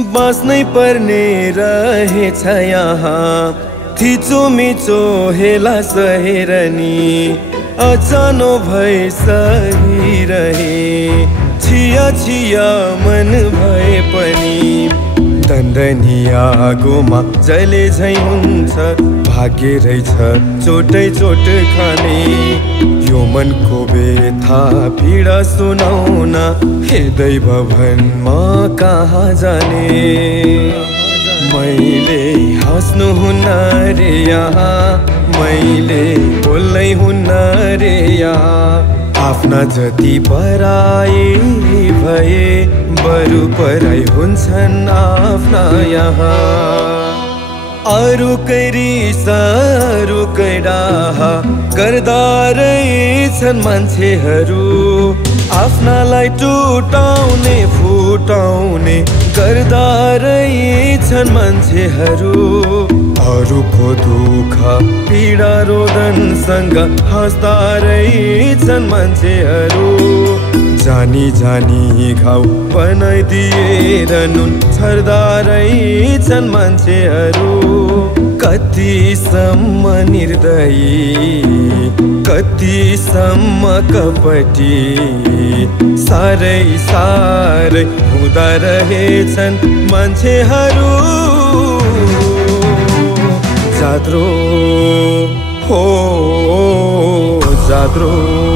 बाँच्नै पर्ने रहेछ यहाँ थिचो मिचो हेला सहेर नि अचानो भइसहिरहे छिया छिया मन भए पनि दन्दनिया आगोमा जले झै हुन्छ भाग्य रहेछ चोटै चोट खाने यो मनको व्यथा पीडा सुनाउन हृदय भवनमा कहाँ जाने मैले हाँस्नु हुन्न रे यहाँ मैले बोल्नै हुन्न रे यहाँ आफ्ना जति पराए भए बरु पराई हुन्छन् आफ्ना यहाँ अरूकै रिस अरूकै डाहा गर्दा रहेछन् मान्छेहरू आफ्नालाई टुटाउने फुटाउने गर्दा रहेछन् मान्छेहरू अरूको दुःख पीडा रोदनसँग हाँस्दा रहेछन् मान्छेहरू जानी जानी घाउ बनाइदिएर नुन छर्दा रहेछन् मान्छेहरू कतिसम्म निर्दयी कतिसम्म कपटी साह्रै साह्रै हुँदा रहेछन् मान्छेहरू जात्रो हो जात्रो